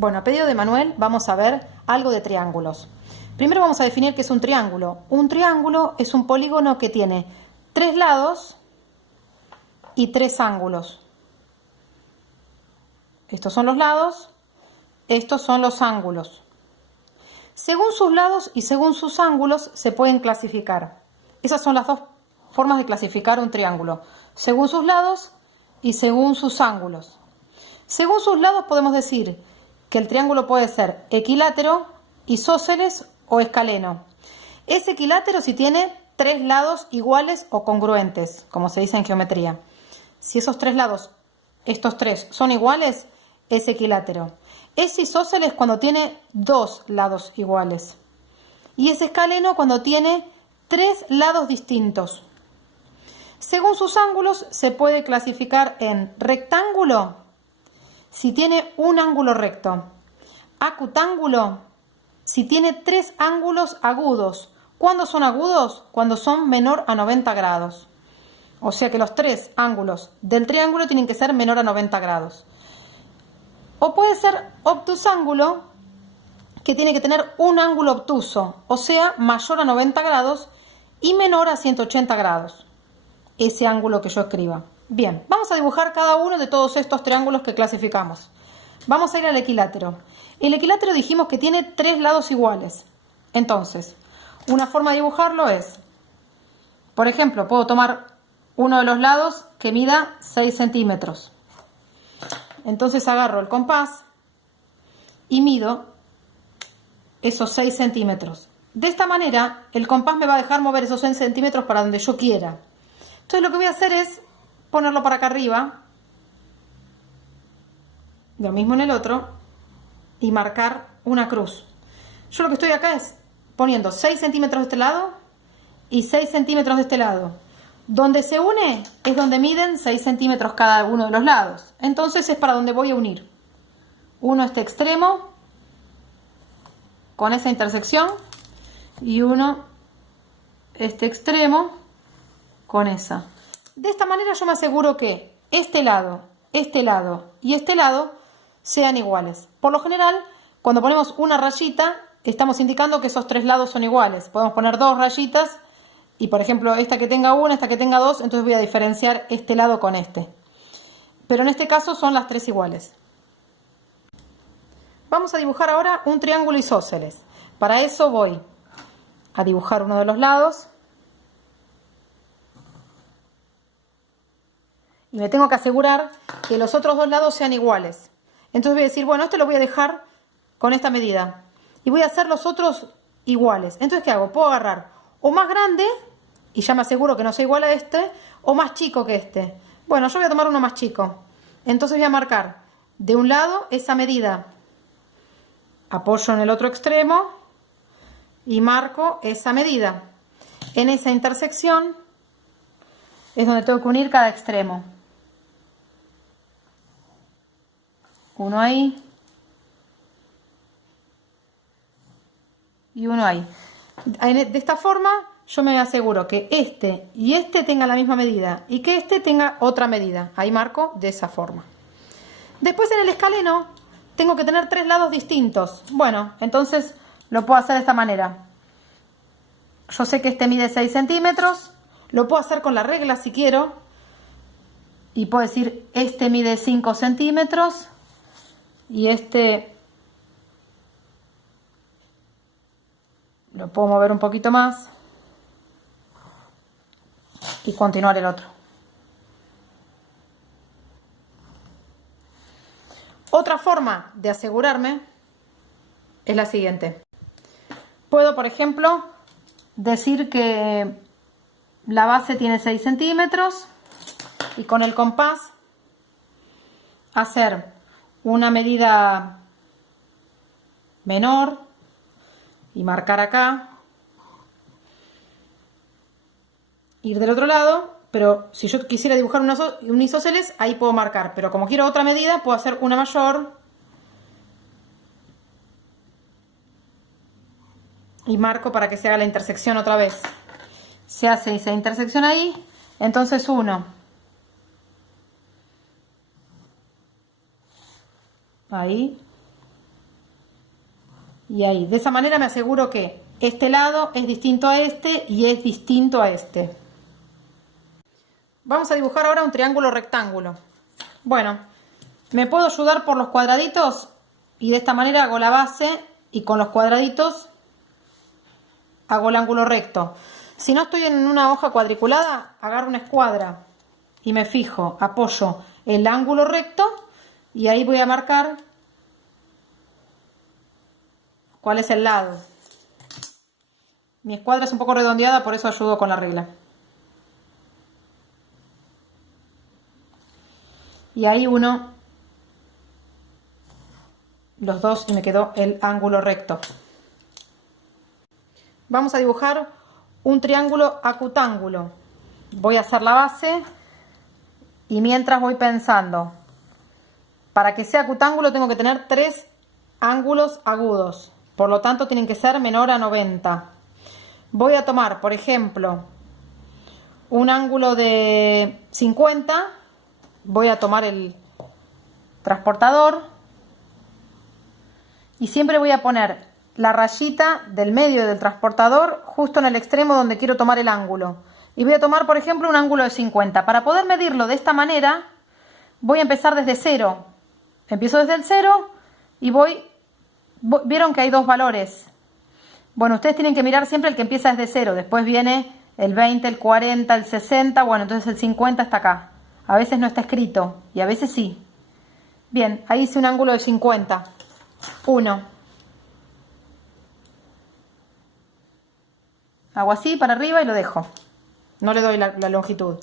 Bueno, a pedido de Manuel vamos a ver algo de triángulos. Primero vamos a definir qué es un triángulo. Un triángulo es un polígono que tiene 3 lados y 3 ángulos. Estos son los lados, estos son los ángulos. Según sus lados y según sus ángulos se pueden clasificar. Esas son las dos formas de clasificar un triángulo. Según sus lados y según sus ángulos. Según sus lados podemos decir que el triángulo puede ser equilátero, isósceles o escaleno. Es equilátero si tiene 3 lados iguales o congruentes, como se dice en geometría. Si esos 3 lados, estos 3, son iguales, es equilátero. Es isósceles cuando tiene 2 lados iguales. Y es escaleno cuando tiene 3 lados distintos. Según sus ángulos se puede clasificar en rectángulo si tiene un ángulo recto, acutángulo si tiene 3 ángulos agudos. ¿Cuándo son agudos? Cuando son menor a 90 grados. O sea que los 3 ángulos del triángulo tienen que ser menor a 90 grados. O puede ser obtusángulo, que tiene que tener un ángulo obtuso, o sea, mayor a 90 grados y menor a 180 grados. Ese ángulo que yo escriba. Bien, vamos a dibujar cada uno de todos estos triángulos que clasificamos. Vamos a ir al equilátero. El equilátero dijimos que tiene 3 lados iguales. Entonces, una forma de dibujarlo es, por ejemplo, puedo tomar uno de los lados que mida 6 centímetros. Entonces agarro el compás y mido esos 6 centímetros. De esta manera, el compás me va a dejar mover esos 6 centímetros para donde yo quiera. Entonces lo que voy a hacer es ponerlo para acá arriba, lo mismo en el otro, y marcar una cruz. Yo lo que estoy acá es poniendo 6 centímetros de este lado y 6 centímetros de este lado. Donde se une es donde miden 6 centímetros cada uno de los lados. Entonces es para donde voy a unir. Uno este extremo con esa intersección y uno este extremo con esa. De esta manera yo me aseguro que este lado y este lado sean iguales. Por lo general, cuando ponemos una rayita, estamos indicando que esos 3 lados son iguales. Podemos poner 2 rayitas y, por ejemplo, esta que tenga 1, esta que tenga 2, entonces voy a diferenciar este lado con este. Pero en este caso son las 3 iguales. Vamos a dibujar ahora un triángulo isósceles. Para eso voy a dibujar uno de los lados. Y me tengo que asegurar que los otros 2 lados sean iguales. Entonces voy a decir, bueno, este lo voy a dejar con esta medida. Y voy a hacer los otros iguales. Entonces, ¿qué hago? Puedo agarrar o más grande, y ya me aseguro que no sea igual a este, o más chico que este. Bueno, yo voy a tomar uno más chico. Entonces voy a marcar de un lado esa medida. Apoyo en el otro extremo y marco esa medida. En esa intersección es donde tengo que unir cada extremo. Uno ahí y uno ahí. De esta forma yo me aseguro que este y este tengan la misma medida y que este tenga otra medida. Ahí marco de esa forma. Después en el escaleno tengo que tener 3 lados distintos. Bueno, entonces lo puedo hacer de esta manera. Yo sé que este mide 6 centímetros. Lo puedo hacer con la regla si quiero. Y puedo decir, este mide 5 centímetros. Y este lo puedo mover un poquito más. Y continuar el otro. Otra forma de asegurarme es la siguiente. Puedo, por ejemplo, decir que la base tiene 6 centímetros y con el compás hacer una medida menor y marcar acá, ir del otro lado, pero si yo quisiera dibujar un isósceles, ahí puedo marcar, pero como quiero otra medida, puedo hacer una mayor y marco para que se haga la intersección otra vez. Se hace esa intersección ahí, entonces uno, ahí, y ahí. De esa manera me aseguro que este lado es distinto a este y es distinto a este. Vamos a dibujar ahora un triángulo rectángulo. Bueno, me puedo ayudar por los cuadraditos y de esta manera hago la base y con los cuadraditos hago el ángulo recto. Si no estoy en una hoja cuadriculada, agarro una escuadra y me fijo, apoyo el ángulo recto y ahí voy a marcar cuál es el lado. Mi escuadra es un poco redondeada, por eso ayudo con la regla. Y ahí uno, los dos y me quedó el ángulo recto. Vamos a dibujar un triángulo acutángulo. Voy a hacer la base y mientras voy pensando, para que sea acutángulo tengo que tener 3 ángulos agudos, por lo tanto tienen que ser menor a 90. Voy a tomar, por ejemplo, un ángulo de 50, voy a tomar el transportador y siempre voy a poner la rayita del medio del transportador justo en el extremo donde quiero tomar el ángulo. Y voy a tomar, por ejemplo, un ángulo de 50. Para poder medirlo de esta manera, voy a empezar desde 0. Empiezo desde el 0 y vieron que hay 2 valores. Bueno, ustedes tienen que mirar siempre el que empieza desde 0. Después viene el 20, el 40, el 60. Bueno, entonces el 50 está acá. A veces no está escrito y a veces sí. Bien, ahí hice un ángulo de 50. 1. Hago así para arriba y lo dejo. No le doy la longitud.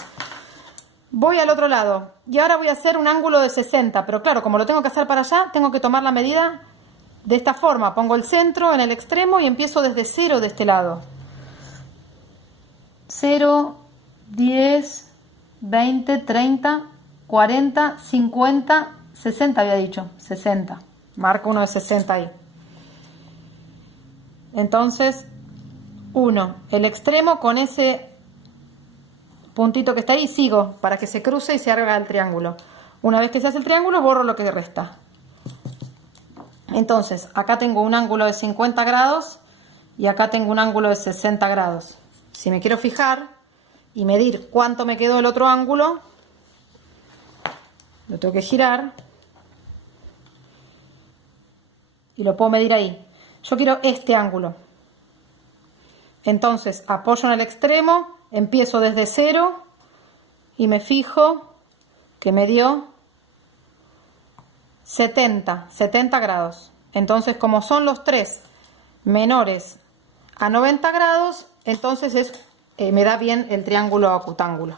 Voy al otro lado y ahora voy a hacer un ángulo de 60. Pero claro, como lo tengo que hacer para allá, tengo que tomar la medida de esta forma. Pongo el centro en el extremo y empiezo desde 0 de este lado. 0, 10, 20, 30, 40, 50, 60 había dicho. 60. Marco uno de 60 ahí. Entonces, 1. El extremo con ese puntito que está ahí, sigo para que se cruce y se haga el triángulo. Una vez que se hace el triángulo, borro lo que resta. Entonces, acá tengo un ángulo de 50 grados y acá tengo un ángulo de 60 grados. Si me quiero fijar y medir cuánto me quedó el otro ángulo, lo tengo que girar y lo puedo medir ahí. Yo quiero este ángulo. Entonces, apoyo en el extremo, empiezo desde 0 y me fijo que me dio 70 grados. Entonces, como son los 3 menores a 90 grados, entonces me da bien el triángulo acutángulo.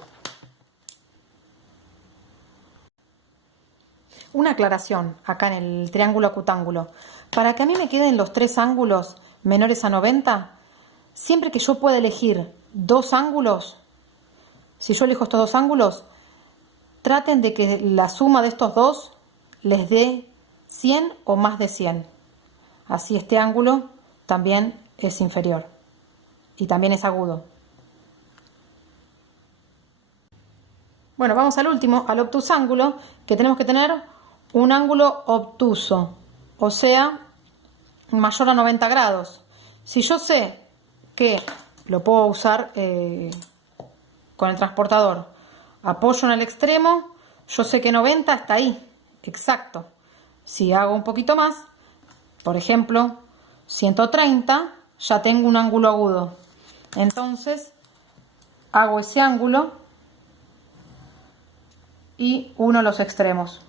Una aclaración acá en el triángulo acutángulo. Para que a mí me queden los 3 ángulos menores a 90, siempre que yo pueda elegir 2 ángulos, si yo elijo estos 2 ángulos, traten de que la suma de estos 2 les dé 100 o más de 100. Así este ángulo también es inferior y también es agudo. Bueno, vamos al último, al obtusángulo, que tenemos que tener un ángulo obtuso, o sea, mayor a 90 grados. Si yo sé que lo puedo usar con el transportador, apoyo en el extremo, yo sé que 90 está ahí, exacto. Si hago un poquito más, por ejemplo 130, ya tengo un ángulo agudo. Entonces hago ese ángulo y uno los extremos.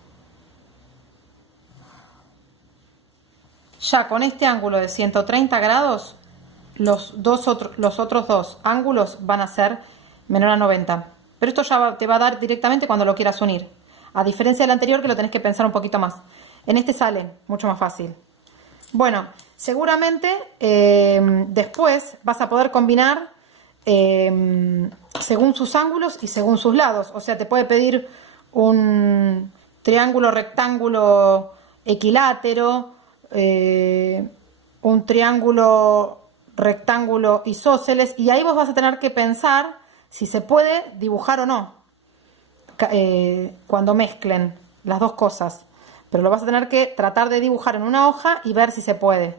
Ya con este ángulo de 130 grados, los otros 2 ángulos van a ser menor a 90. Pero esto ya te va a dar directamente cuando lo quieras unir. A diferencia del anterior, que lo tenés que pensar un poquito más. En este sale mucho más fácil. Bueno, seguramente después vas a poder combinar según sus ángulos y según sus lados. O sea, te puede pedir un triángulo rectángulo equilátero, un triángulo rectángulo isósceles, y ahí vos vas a tener que pensar si se puede dibujar o no cuando mezclen las dos cosas, pero lo vas a tener que tratar de dibujar en una hoja y ver si se puede.